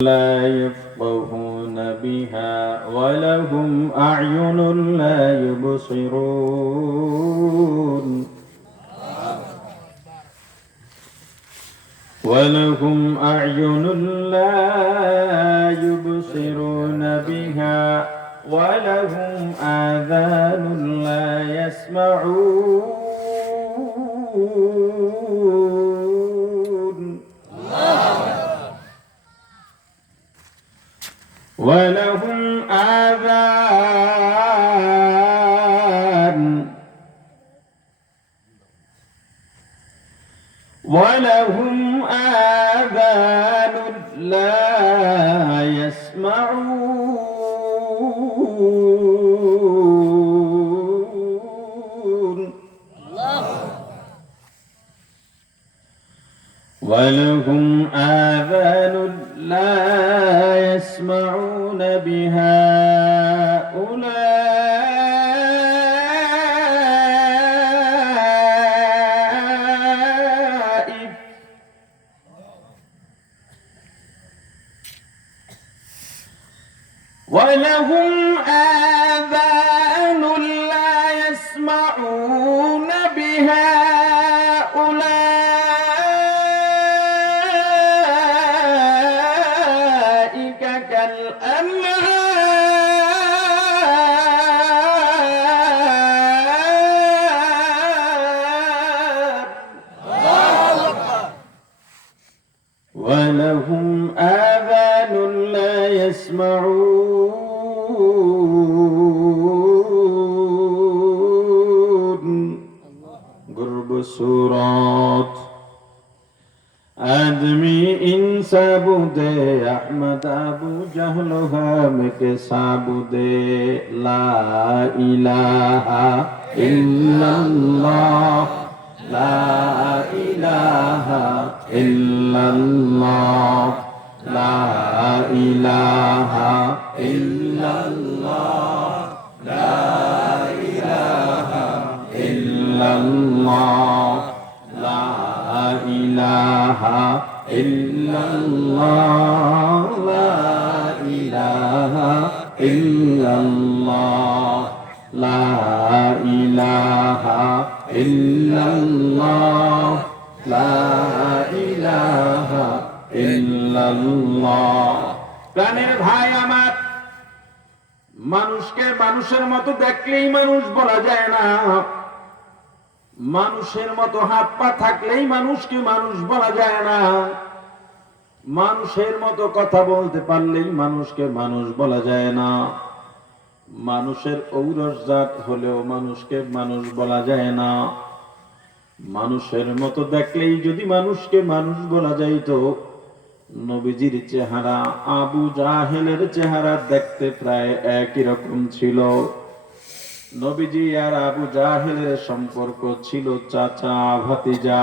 لا يفقهون بها ولهم أعين لا يبصرون ولهم أعين لا يبصرون بها ولهم آذان لا يسمعون ولهم آذان لا يسمعون ولهم آذان لا يسمعون بها ولهم آذان لا يسمعون بها أولئك كالأنعام ولهم آذان لا يسمعون قرب سورات آدمی انسابودے احمد ابو جہل ہمک سابودے لا الہ الا اللہ لا الہ الا اللہ لا الہ الا اللہ لا الہ الا اللہ لا الہ الا اللہ لا الہ الا اللہ لا الہ الا اللہ لا الہ ইল্লাল্লাহ। প্রাণের ভাই আমার, মানুষকে মানুষের মতো দেখলেই মানুষ বলা যায় না, মানুষের মতো হাত পা থাকলেই মানুষকে মানুষ বলা যায় না, মানুষের মতো কথা বলতে পারলেই মানুষকে মানুষ বলা যায় না, মানুষের ঔরস জাত হলেও মানুষকে মানুষ বলা যায় না। মানুষের মতো দেখলেই যদি মানুষকে মানুষ বলা যাইত, নবীজির চেহারা আবু জাহেলের চেহারা দেখতে প্রায় একই রকম ছিল। নবীজি আর আবু জাহেলের সম্পর্ক ছিল চাচা ভাতিজা।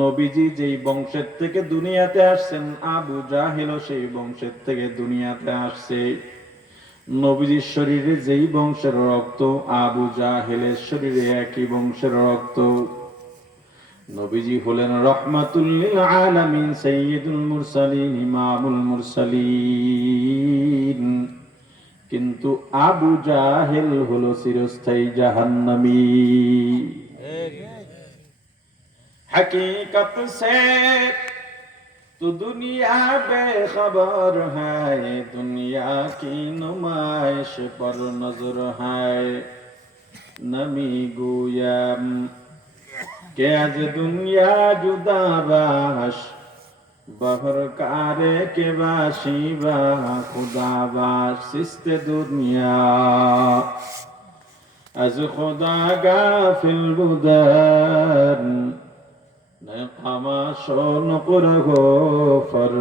নবীজি যেই বংশের থেকে দুনিয়াতে আসছেন, আবু জাহেলও সেই বংশের থেকে দুনিয়াতে আসছে। নবীজির শরীরে যেই বংশের রক্ত, আবু জাহেলের শরীরে একই বংশের রক্ত। নবীজি হলেন রহমাতুল লিল আলামিন, সাইয়্যিদুল মুরসালিন, ইমামুল মুরসালিন। কিন্তু আবু জাহেল হলো চিরস্থায়ী জাহান্নামী। हकीकत से तो दुनिया बेखबर है, दुनिया की नुमाइश पर नजर है। नमी गोयम के आज दुनिया जुदाबाश, बहर कारे के बाशी बा खुदाबाश। सिस्ते दुनिया از خدا غافل بودن، نقماشو نقره فر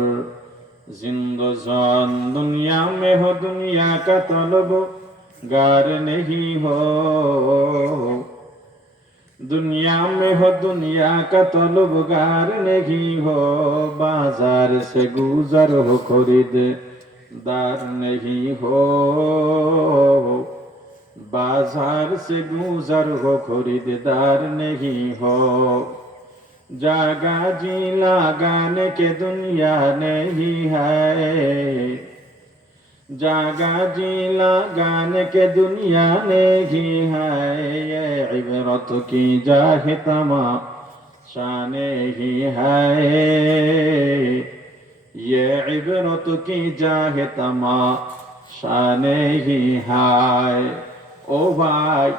जिंदजान। दुनिया में हो दुनिया का तलब गार नहीं हो, दुनिया में हो दुनिया का तलब गार नहीं हो। बाजार से गुजर हो खरीददार नहीं हो, बाजार से गुजर हो खरीददार नहीं हो। जागा जी लगाने के दुनिया नहीं है, जागा जी लगाने के दुनिया नहीं है, ये इबरत की जाहे तमाशा नहीं है, ये इबरत की जाहे तमाशा नहीं है। ओ भाई,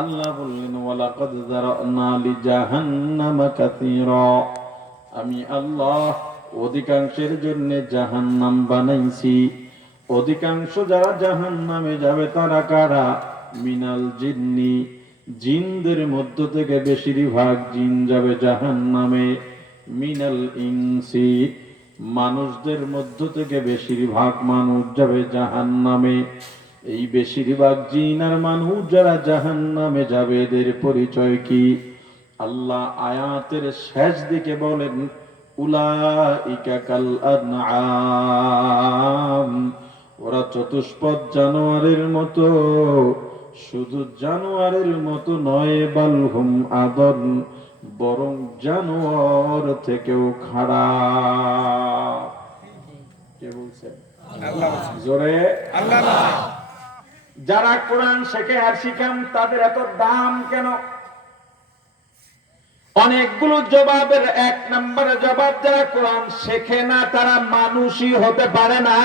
আল্লাহ বললেন ওয়ালাকাদ যারানা লিজাহান্নামা কাসীরা, আমি আল্লাহ অধিকাংশের জন্য জাহান্নাম বানাইছি। অধিকাংশ যারা জাহান্নামে যাবে তারা কারা? মিনাল জিন্নি, জিনদের মধ্য থেকে বেশিরভাগ জিন যাবে জাহান্নামে। মিনাল ইনসি, মানুষদের মধ্য থেকে বেশিরভাগ মানুষ যাবে জাহান্নামে। এই বেশিরভাগ জিন আর মানুষ যারা জাহান্নামে যাবে এদের পরিচয় কি? আল্লাহ আয়াতের শেষ দিকে বলেন উলাইকা কাল আনআম, ওরা চতুষ্পদ জানোয়ারের মতো, শুধু জানোয়ারের মতো নয়, বালহুম আদল, বরং জানোয়ার থেকেও খারাপ। কে বলছেন? জোরে আল্লাহ। যারা কোরআন শেখে আর শিখান তাদের এত দাম কেন? অনেকগুলো জবাবের এক নম্বরে জবাব, যারা কোরআন শেখে না তারা মানুষই হতে পারে না।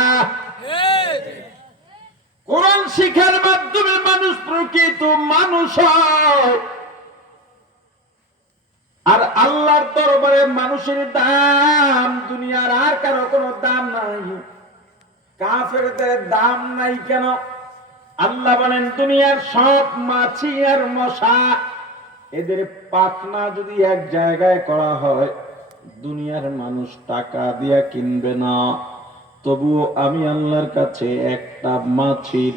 কোরআন শিখার মাধ্যমে মানুষ প্রকৃত মানুষ হয়। আর আল্লাহর দরবারে মানুষের দাম দুনিয়ার আর কারো কোনো দাম নাই। কাফেরদের দাম নাই কেন? আল্লাহ বলেন দুনিয়ার সব মাছি আর মশা, এদের পাখনা যদি এক জায়গায় করা হয় দুনিয়ার মানুষ টাকা দিয়া কিনবে না। তবুও আমি আল্লাহর কাছে একটা মাছির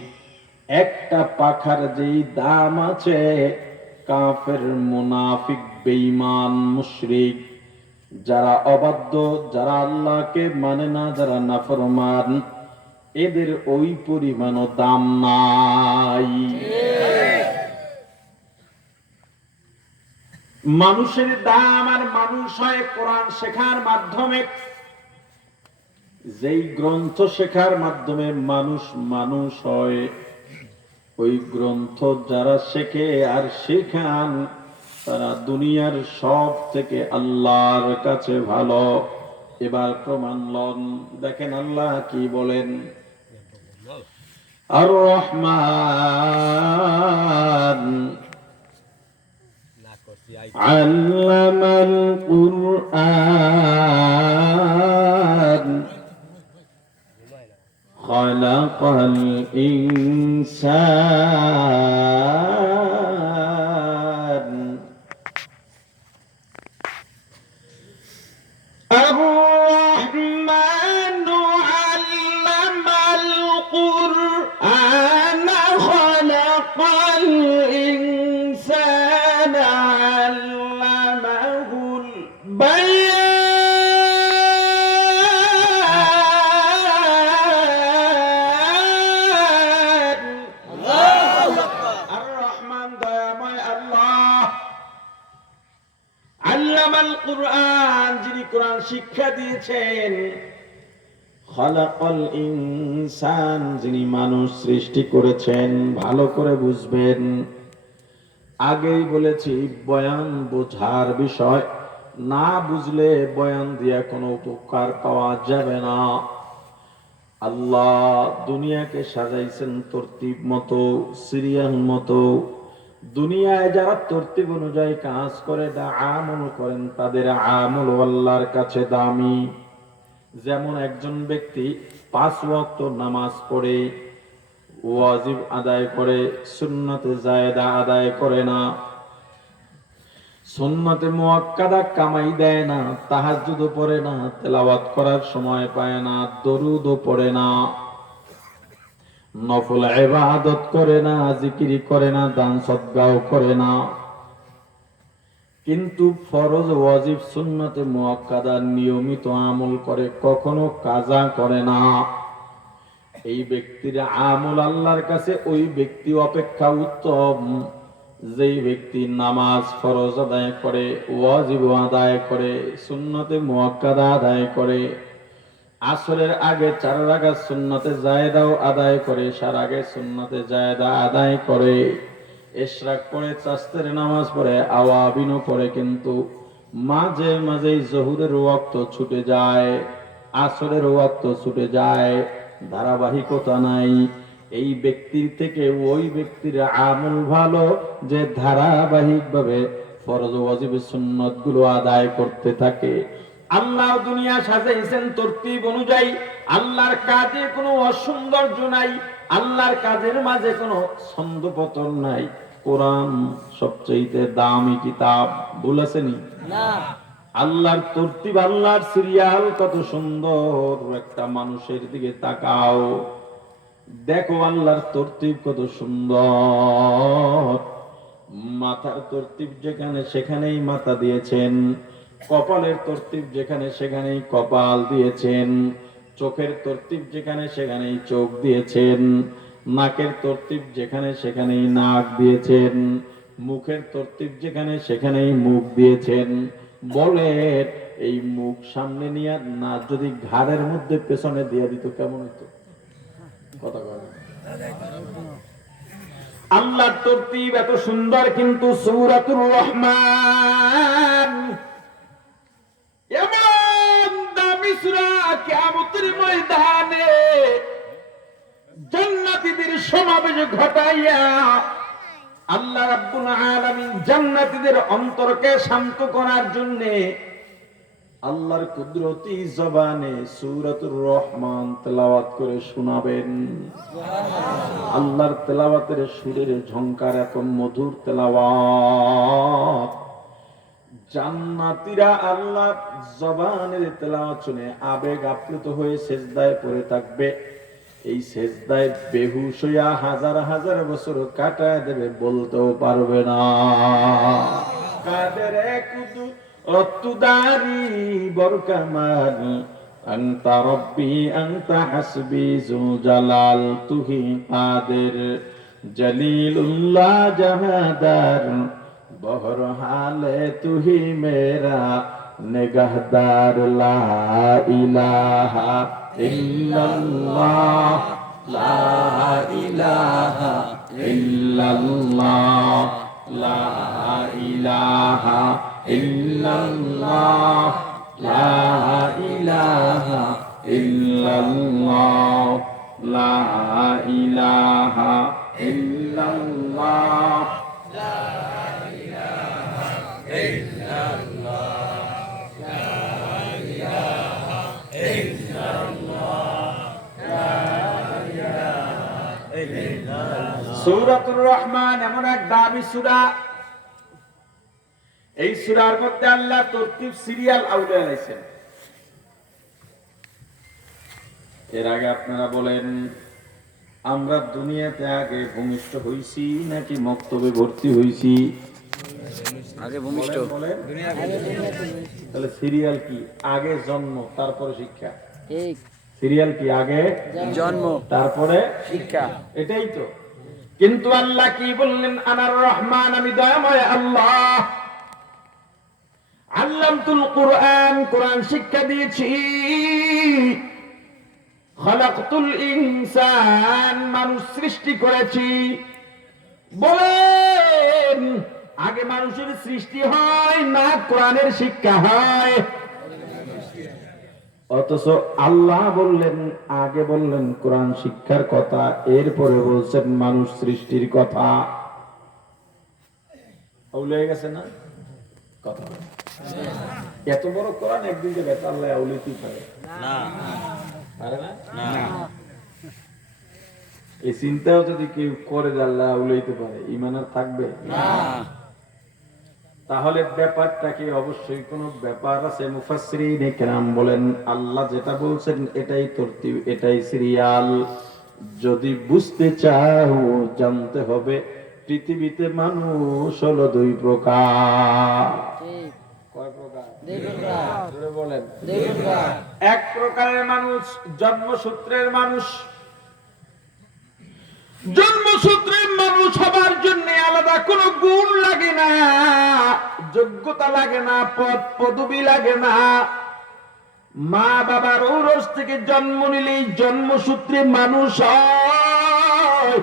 একটা পাখার যেই দাম আছে, কাফের, মুনাফিক, বেঈমান, মুশরিক, যারা অবাধ্য, যারা আল্লাহকে মানে না, যারা নাফরমান, এদের ওই পরিমাণও দাম নাই। মানুষের দাম আর মানুষ হয় কোরআন শেখার মাধ্যমে। যেই গ্রন্থ শেখার মাধ্যমে মানুষ মানুষ হয়, ওই গ্রন্থ যারা শেখে আর শেখান তারা দুনিয়ার সব থেকে আল্লাহর কাছে ভালো। এবার প্রমাণ লন, দেখেন আল্লাহ কি বলেন। আর রহমান আল্লামাল কুরআন খালাকাল ইনসান। الرحمن علم القرآن خلق الإنسان علمه البيان। الرحمن দয়াময় আল্লাহ, আল্লামাল কুরআন, যিনি কোরআন শিক্ষা দিয়েছেন, খালাকাল ইনসান, যিনি মানুষ সৃষ্টি করেছেন। ভালো করে বুঝবেন, আগেই বলেছি বয়ান বোঝার বিষয়, না বুঝলে বয়ান দিয়ে কোনো উপকার পাওয়া যাবে না। আল্লাহ দুনিয়াকে সাজাইছেন তরতিব মতো, সিরিয়াল মতো। দুনিয়ায় যারা তরতিব অনুযায়ী কাজ করে, আমল করেন, তাদের আমল আল্লাহর কাছে দামি। যেমন একজন ব্যক্তি 5 ওয়াক্ত নামাজ পড়ে, ওয়াজিব আদায় করে, সুন্নতে জায়েদা আদায় করে না, সুন্নতে মুআক্কাদা কামাই দেয় না, তাহাজ্জুদও পড়ে না, তেলাওয়াত করার সময় পায় না, দরুদও পড়ে না, নফল ইবাদত করে না, জিকির করে না, দান সদকাও করে না, কিন্তু ফরজ, ওয়াজিব, সুন্নতে মুআক্কাদা নিয়মিত আমল করে, কখনো কাজা করে না। এই ব্যক্তির আমল আল্লাহর কাছে ওই ব্যক্তি অপেক্ষা উত্তম। যেই ব্যক্তি নামাজ ফরজ আদায় করে, ওয়াজিব আদায় করে, সুন্নতে মুআক্কাদা আদায় করে, আসরের আগে 4 রাকাত সুন্নতে জায়েদাও আদায় করে, সার আগে সুন্নতে জায়েদা আদায় করে, ইশরাক পড়ে, চাস্তের নামাজ পড়ে, আওয়াবিনও পড়ে, কিন্তু মাঝে মাঝেই জোহরের ওয়াক্ত ছুটে যায়, আসরের ওয়াক্ত ছুটে যায়, ধারাবাহিকতা নাই, এই ব্যক্তির থেকে ওই ব্যক্তির আমল ভালো যে ধারাবাহিকভাবে ফরজ ওয়াজিব সুন্নাত গুলো আদায় করতে থাকে। আল্লাহ দুনিয়া সাজাইছেন তরতিব অনুযায়ী, আল্লাহর কাজে কোনো অসৌন্দর্য নাই, আল্লাহর কাজের মাঝে কোনো ছন্দপতন নাই। কোরআন সবচেয়ে দামি কিতাব, ভুল আসেনি? না। আল্লাহর তরতিব, আল্লাহর সিরিয়াল কত সুন্দর, একটা মানুষের দিকে তাকাও, দেখো আল্লাহর তরতিব কত সুন্দর। মাথার তরতিব যেখানে সেখানেই মাথা দিয়েছেন, কপালের তরতিব যেখানে সেখানেই কপাল দিয়েছেন, চোখের তরতিব যেখানে সেখানেই চোখ দিয়েছেন, নাকের তরতিব যেখানে সেখানেই নাক দিয়েছেন, মুখের তরতিব যেখানে সেখানেই মুখ দিয়েছেন। বলে এই মুখ সামনে নিয়ে না যদি ঘাড়ের মধ্যে পেছনে দিয়ে দিত কেমন হতো? কথা বলে আল্লাহর তরতিব এত সুন্দর, কিন্তু সূরাতুর রহমান এমন দামি সূরা, কিয়ামতের ময়দানে জান্নাতীদের সমাবেশ ঘটাইয়া আল্লাহ রাব্বুল আলামিন জান্নাতীদের অন্তরকে শান্ত করার জন্য আল্লাহর কুদরতি জবানে সূরাতুর রহমান তেলাওয়াত করে শোনাবেন। আল্লাহর তেলাওয়াতের সুরের ঝংকার এত মধুর তেলাওয়াত, জান্নাতীরা আল্লাহর জবানের তেলাওয়াত শুনে আবেগ আপ্লুত হয়ে সিজদায় পড়ে থাকবে। এই সিজদায় বেহুশ হইয়া হাজার হাজার বছর কাটায় দেবে, বলতেও পারবে না। কাদের কুদু রত্তুদারি বরকামাল আনতা রব্বি আনতা হাসবি জু জালাল, তুহি কাদের জলিলুল্লাহ জাহাদার, বহর হালে তুহি মেরা নিগাহদার, লা ইলাহা ইল্লাল্লাহ, লা ইলাহা ইল্লাল্লাহ, লা ইলাহা ইল্লাল্লাহ, লা ইলাহা ইল্লাল্লাহ, লা ইলাহা ইল্লাল্লাহ, লা ইলাহা ইল্লাল্লাহ, লা ইলাহা ইল্লাল্লাহ, লা ইলাহা ইল্লাল্লাহ। সূরাতুর রহমান এমন এক দামি সূরা, এই সূরার মধ্যে আল্লাহ তরতিব সিরিয়াল আউলিয়া আলাইছেন। এর আগে আপনারা বলেন, আমরা দুনিয়াতে আগে ভূমিষ্ঠ হইছি নাকি মক্তবে ভর্তি হইছি? আগে ভূমিষ্ঠ। তাহলে সিরিয়াল কি? আগে জন্ম তারপরে শিক্ষা। ঠিক। সিরিয়াল কি? আগে জন্ম তারপরে শিক্ষা। এটাই তো। কিন্তু আল্লাহ কি বললেন? আনার রহমান, আমি দয়াময় আল্লাহ। আল্লামতুল কুরআন, কোরআন শিক্ষা দিয়েছি। খালাকতুল ইনসান, মানুষ সৃষ্টি করেছি। বলেন, আগে মানুষের সৃষ্টি হয় না কোরআনের শিক্ষা হয়? অথচ আল্লাহ বললেন, আগে বললেন কোরআন শিক্ষার কথা, এরপরে বলছেন মানুষ সৃষ্টির কথা। আউলে গেছে না কথা? এত বড় কোরআন একদিন যে বেতা আল্লাহ আউলিতে পারে না, পারে না। এই চিন্তাও যদি কেউ করে যে আল্লাহ আউলাইতে পারে, ঈমান আর থাকবে না। তাহলে ব্যাপারটা কি? অবশ্যই কোন ব্যাপার আছে। মুফাসসিরিন কেরাম বলেন, আল্লাহ যেটা বলছেন এটাই তরতিব, এটাই সিরিয়াল। যদি বুঝতে চাও, জানতে হবে পৃথিবীতে মানুষ হলো 2 প্রকার। কয় প্রকার? 2 প্রকার। জোরে বলেন। 2 প্রকার। এক প্রকারের মানুষ জন্মসূত্রের মানুষ, জন্মসূত্রে মানুষ হবার জন্য আলাদা কোনো গুণ লাগে না, যোগ্যতা লাগে না, পদ পদবি লাগে না। মা বাবার ঔরস থেকে জন্ম নিলেই জন্মসূত্রে মানুষ হয়।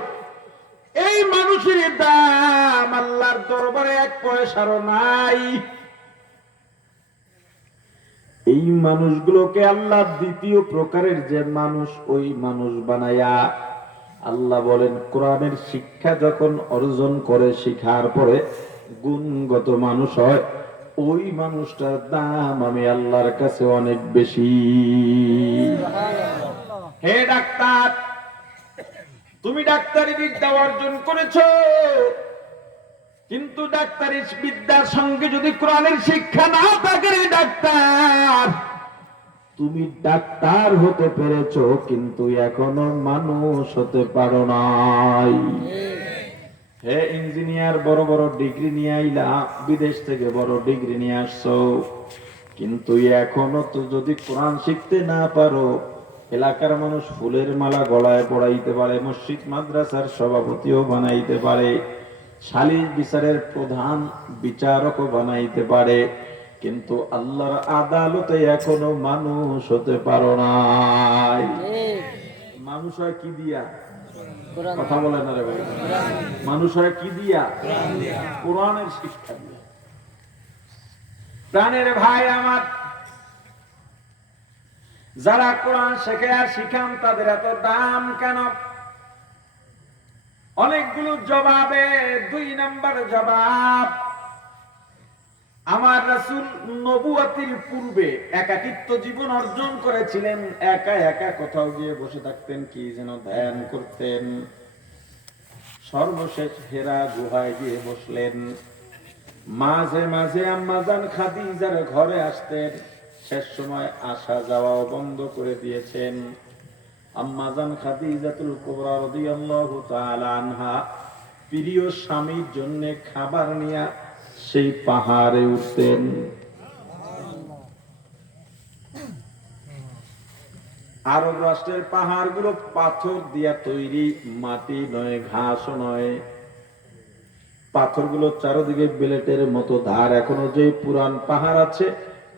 এই মানুষের দাম আল্লাহর দরবারে এক পয়সারও নাই। এই মানুষগুলোকে আল্লাহ দ্বিতীয় প্রকারের যে মানুষ, ওই মানুষ বানায়া আল্লাহ বলেন, কোরআনের শিক্ষা যখন অর্জন করে, শিখার পরে গুণগত মানুষ হয়, ওই মানুষটার দাম আমি আল্লাহর কাছে অনেক বেশি। হে ডাক্তার, তুমি ডাক্তারি বিদ্যা অর্জন করেছো, কিন্তু ডাক্তারি বিদ্যার সঙ্গে যদি কোরআনের শিক্ষা না থাকে রে ডাক্তার, তুমি ডাক্তার হতে পেরেছো কিন্তু এখনো মানুষ হতে পারো নাই। হে ইঞ্জিনিয়ার, বড় বড় ডিগ্রি নিয়ে আইলা, বিদেশ থেকে বড় ডিগ্রি নিয়ে আসছো, কিন্তু এখনো তো যদি কোরআন শিখতে না পারো, এলাকার মানুষ ফুলের মালা গলায় পড়াইতে পারে, মসজিদ মাদ্রাসার সভাপতিও বানাইতে পারে, সালিস বিচারের প্রধান বিচারকও বানাইতে পারে, কিন্তু আল্লাহর আদালতে এখনো মানুষ হতে পারো নাই। মানুষ হয় কি দিয়া? কথা বলে না রে ভাই। মানুষ হয় কি দিয়া? কোরআনের শিক্ষা দিয়া। প্রাণের ভাই আমার, যারা কোরআন শেখে আর শিখান, তাদের এত দাম কেন? অনেকগুলো জবাবে 2 নাম্বার জবাব, আমার রাসূল নবুয়তির পূর্বে একাকিত্ব জীবন অর্জন করেছিলেন। একা একা কোথাও গিয়ে বসে থাকতেন, কি যেন ধ্যান করতেন। সর্বশেষ হেরা গুহায় গিয়ে বসলেন। মাঝে মাঝে আম্মাজান খাদিজার ঘরে আসতেন, শেষ সময় আসা যাওয়াও বন্ধ করে দিয়েছেন। আম্মাজান খাদিজাতুল কুবরা রাদিয়াল্লাহু তাআলা আনহা প্রিয় স্বামীর জন্য খাবার নিয়ে সেই পাহাড়ে উঠতেন। আরব রাষ্ট্রের পাহাড়গুলো পাথর দিয়া তৈরি, মাটি নয়, ঘাসও নয়। পাথরগুলো চারদিকে বেলেটের মতো ধার। এখনো যে পুরান পাহাড় আছে,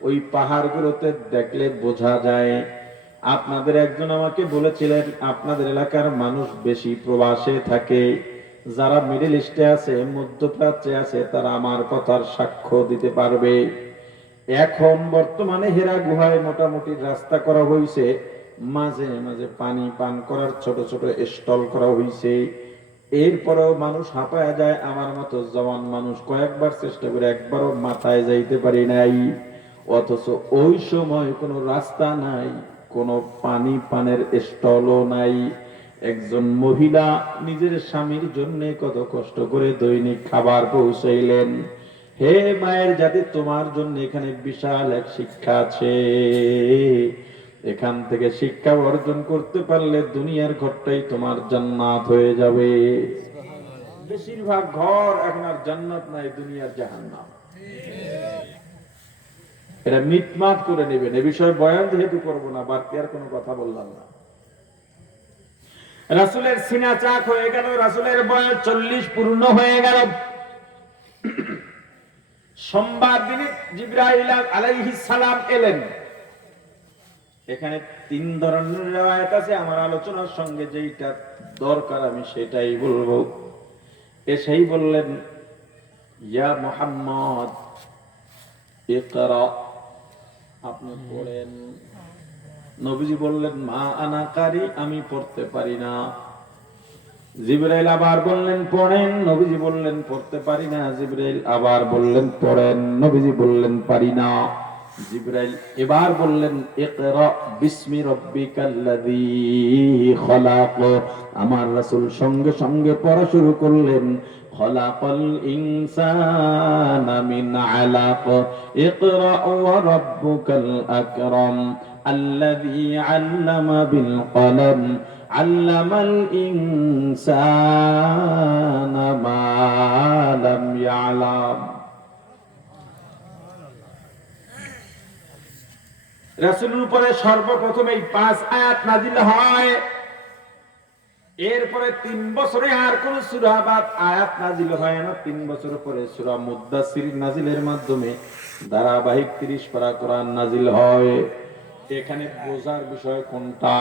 ওই পাহাড়গুলোতে দেখলে বোঝা যায়। আপনাদের একজন আমাকে বলেছিলেন, আপনাদের এলাকার মানুষ বেশি প্রবাসে থাকে, যারা মিডল ইস্টে আছে, মধ্যপ্রাচ্যে আছে, তারা আমার কথার সাক্ষ্য দিতে পারবে। এখন বর্তমানে হেরা গুহায় মোটামুটি রাস্তা করা হয়েছে, মাঝে মাঝে পানি পান করার ছোট ছোট স্টল করা হয়েছে। এরপরেও মানুষ হাঁপায়া যায়। আমার মতো জওয়ান মানুষ কয়েকবার চেষ্টা করে একবারও মাথায় যাইতে পারি নাই। অথচ ওই সময় কোনো রাস্তা নাই, কোনো পানি পানের স্টলও নাই। একজন মহিলা নিজের স্বামীর জন্য কত কষ্ট করে দৈনিক খাবার পৌঁছাইলেন। হে মায়ের জাতি, তোমার জন্য এখানে বিশাল এক শিক্ষা আছে। এখান থেকে শিক্ষা অর্জন করতে পারলে দুনিয়ার ঘরটাই তোমার জান্নাত হয়ে যাবে। বেশিরভাগ ঘর এখন আর জান্নাত নাই, দুনিয়ার জাহান্নাম। এটা মিটমাট করে নেবেন। এ বিষয়ে বয়ান যেহেতু করবো না, বাড়তি আর কোনো কথা বললাম না। রাসূলের সিনা চাক হয়ে গেল, রাসূলের বয়স 40 পূর্ণ হয়ে গেল। সোমবার দিনে জিবরাইল আলাইহিস সালাম এলেন। এখানে 3 ধরনের riwayat আছে, আমার আলোচনার সঙ্গে যেটা দরকার আমি সেটাই বলবো। এসেই বললেন, ইয়া মুহাম্মদ ইকরা, আপনি পড়েন। নবীজি বললেন, মা আনা কারি, আমি পড়তে পারি না। জিবরাইল আবার বললেন, পড়েন। নবীজি বললেন, পড়তে পারি না। জিবরাইল আবার বললেন, পড়েন। নবীজি বললেন, পারি না। জিবরাইল এবার বললেন, ইকরা বিসমি রাব্বিকাল্লাযী খলাক। আমার রাসূল সঙ্গে সঙ্গে পড়া শুরু করলেন, খলাকাল ইনসানা মিন আলাক, ইকরা ওয়া রাব্বুকাল আকরাম আল্লাযী আল্লামা বিল কলম আল্লামাল ইনসানা মা লাম ইয়ালাম। রাসূলের উপরে সর্বপ্রথম এই 5 আয়াত নাযিল হয়। এরপরে 3 বছরে আর কোন সূরা বা আয়াত নাজিল হয় না। 3 বছর পরে সূরা মুদ্দাসসির নাজিলের মাধ্যমে ধারাবাহিক 30 পারা কোরআন নাজিল হয়। এখানে বোঝার বিষয় কোনটা?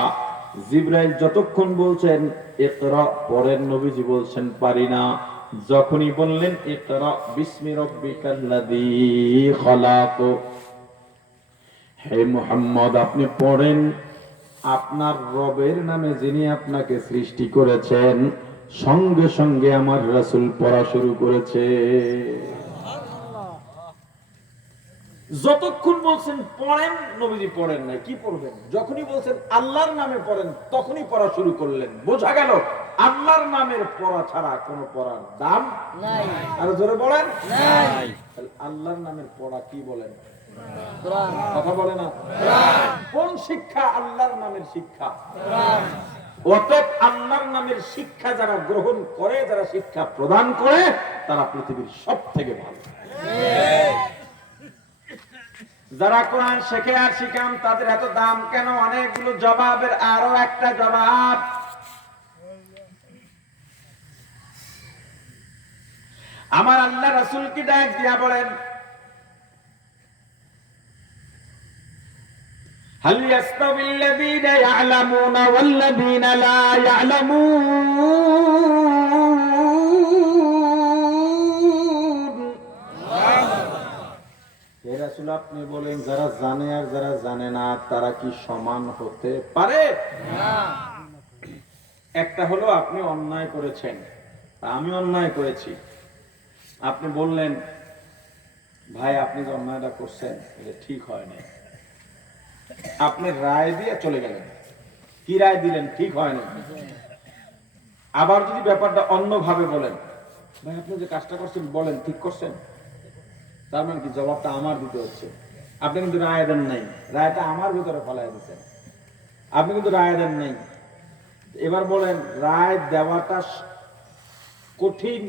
জিবরাইল যতক্ষণ বলছেন ইকরা পড়েন, নবীজি বলছেন পারি না। যখনই বললেন ইকরা বিসমি রাব্বিকাল্লাযী খলাক, হে মুহাম্মদ আপনি পড়েন আপনার রবের নামে যিনি আপনাকে সৃষ্টি করেছেন, সঙ্গে সঙ্গে আমার রাসূল পড়া শুরু করেছে। যতক্ষণ বলছেন পড়েন, নবীজি পড়েন না। কি পড়বেন? যখনই বলছেন আল্লাহর নামে পড়েন, তখনই পড়া শুরু করলেন। বোঝা গেল আল্লাহর নামের পড়া ছাড়া কোনো পড়ার দাম নাই। আর জোরে বলেন নাই। আল্লাহর নামের পড়া কি বলেন? কোরআন। কথা বলে না? কোরআন। কোন শিক্ষা? আল্লাহর নামের শিক্ষা, কোরআন। অতএব আল্লাহর নামের শিক্ষা যারা গ্রহণ করে, যারা শিক্ষা প্রদান করে, তারা পৃথিবীর সবথেকে ভালো। যারা কোরআন শেখে আর শিখান, তাদের এত দাম কেন? অনেকগুলো জবাবের আরো একটা জবাব। আমার আল্লাহ রাসূলকে ডাক দিয়া বলেন, হাল ইয়াস্তাবিল্লাযীনা ইয়ালামুনা ওয়াল্লাযীনা লা ইয়ালামুন। হে রাসূল আপনি বলেন যারা জানে আর যারা জানে না তারা কি সমান হতে পারে? না। একটা হলো আপনি অন্যায় করেছেন, আমি অন্যায় করেছি। আপনি বললেন ভাই আপনি যে অন্যায়টা করছেন এটা ঠিক হয় না, আপনি রায় দিয়ে চলে গেলেন। কি রায় দিলেন? ঠিক হয় না। আবার যদি ব্যাপারটা অন্যভাবে বলেন, ভাই আপনি যে কাজটা করছেন বলেন ঠিক করছেন, তার মানে কি জবাবটা আমার দিতে হচ্ছে। আপনি কিন্তু রায় দেন নাই, রায়টা আমার ভিতরে ফলাই দিচ্ছেন। আপনি কিন্তু রায় দেন নাই। এবার বলেন রায় দেওয়াটা কঠিন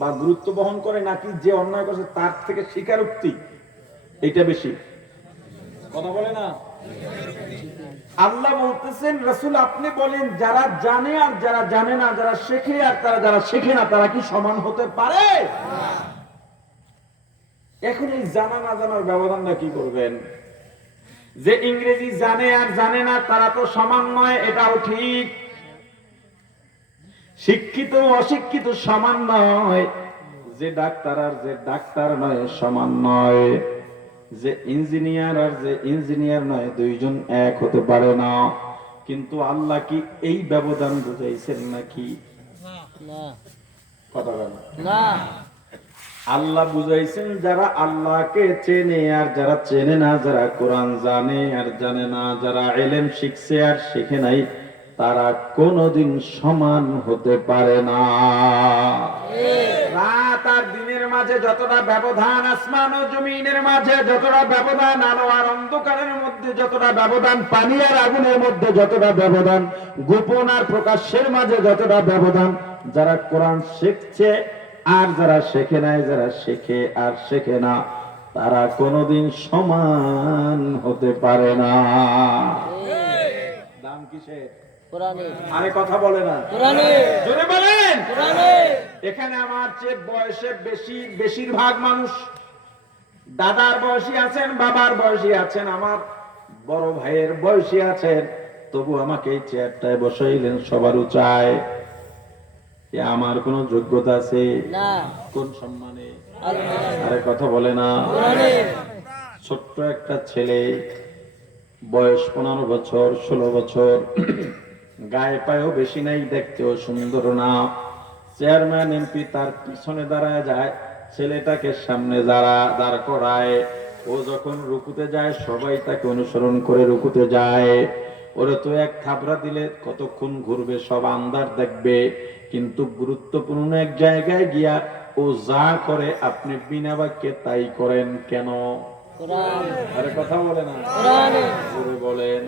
বা গুরুত্ব বহন করে নাকি যে অন্যায় করছে তার থেকে স্বীকারোক্তি এটা বেশি? কথা বলে না? আল্লাহ বলতেছেন রাসূল আপনি বলেন যারা জানে আর যারা জানে না, যারা শেখে আর তারা যারা শেখে না, তারা কি সমান হতে পারে? এখন এই জানা না জানার ব্যবধানটা কি করবেন? যে ইংরেজি জানে আর জানে না তারা তো সমান নয়, এটাও ঠিক। শিক্ষিত অশিক্ষিত সমান নয়, যে ডাক্তার আর যে ডাক্তার নয় সমান নয়, যে ইঞ্জিনিয়ার আর যে ইঞ্জিনিয়ার নয় দুইজন এক হতে পারে না। কিন্তু আল্লাহ কি এই ব্যবধান বুঝাইছেন নাকি? না। কথা বলেন না। আল্লাহ বুঝাইছেন যারা আল্লাহকে চেনে আর যারা চেনে না, যারা কোরআন জানে আর জানে না, যারা ইলম শিখছে আর শিখে নাই, তারা কোনদিন সমান হতে পারে না। রাত আর দিনের মাঝে যতটা ব্যবধান, আসমান ও জমিনের মাঝে যতটা ব্যবধান, আলো আর অন্ধকারের মধ্যে যতটা ব্যবধান, পানি আর আগুনের মধ্যে যতটা ব্যবধান, গোপন আর প্রকাশ্যের মাঝে যতটা ব্যবধান, যারা কোরআন শিখছে আর যারা শেখে নাই, যারা শেখে আর শেখে না, তারা কোনদিন সমান হতে পারে না। দাম কিসের? কোরআনে। আরে কথা বলে না? কোরআনে। জোরে বলেন কোরআনে। এখানে আমার চেয়ে বয়সে বেশিরভাগ মানুষ দাদার বয়সী আছেন, বাবার বয়সী আছেন, আমার বড় ভাইয়ের বয়সী আছেন, তবু আমাকে এই চেয়ারটায় বসাইলেন সবার উঁচায়। আমার কোন যোগ্যতা আছে? না। কোন সম্মানে? আরে কথা বলে না? ছোট্ট একটা ছেলে, বয়স 15 বছর 16 বছর, গায়ে পায়েও বেশি নাই, দেখতেও সুন্দর না। চেয়ারম্যান এমপি তার পিছনে দাঁড়ায় যায়, ছেলেটাকে সামনে দাঁড় করায়। ও যখন রুকুতে যায় সবাই তাকে অনুসরণ করে রুকুতে যায়। ওরে তো এক থাবড়া দিলে কতক্ষণ ঘুরবে, সব আন্দার দেখবে। কিন্তু গুরুত্বপূর্ণ এক জায়গায় গিয়া ও যা করে আপনি বিনা বাক্যে তাই করেন কেন? আরে কথা বলে না? বলেন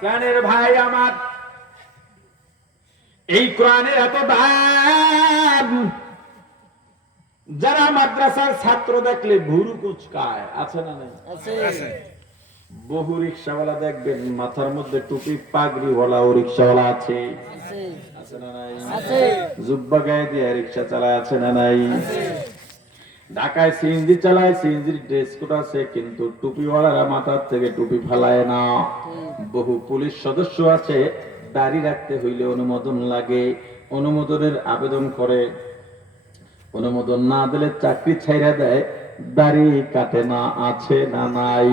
প্রাণের ভাই আমার, এই কোরআনের এত দাম, যারা মাদ্রাসার ছাত্র দেখলে ভুরু কুচকায়, আছে না নাই? বহু রিক্সাওয়ালা দেখবেন মাথার মধ্যে টুপি পাগড়িওয়ালা ও রিক্সাওয়ালা আছে, আছে না নাই? জুব্বা গায়ে দিয়ে রিক্সা চালায়, আছে না নাই? ঢাকায় সিএনজি চালায়, সিএনজির ড্রেস কোড আছে, কিন্তু টুপিওয়ালারা মাথার থেকে টুপি ফালায় না। বহু পুলিশ সদস্য আছে, দাড়ি রাখতে হইলে অনুমোদন লাগে, অনুমোদনের আবেদন করে, অনুমোদন না দিলে চাকরি ছাইরা দেয়, দাড়ি কাটে না, আছে না নাই?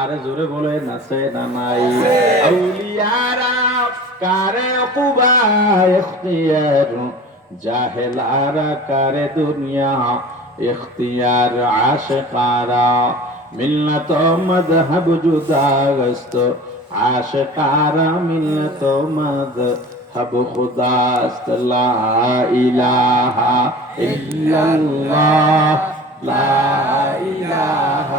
আরে জোরে বলে, আছে না নাই? আউলিয়ারা কারে অকুবা ইখতিয়ার, জাহেলারা কারে দুনিয়া ইখতিয়ার, আশিকারা মিল্লাত মযহব জুদাগস্ত, আশিকারা মিল্লাত মযহব খুদাস্ত। লা ইলাহা ইল্লাল্লাহ, লা ইলাহা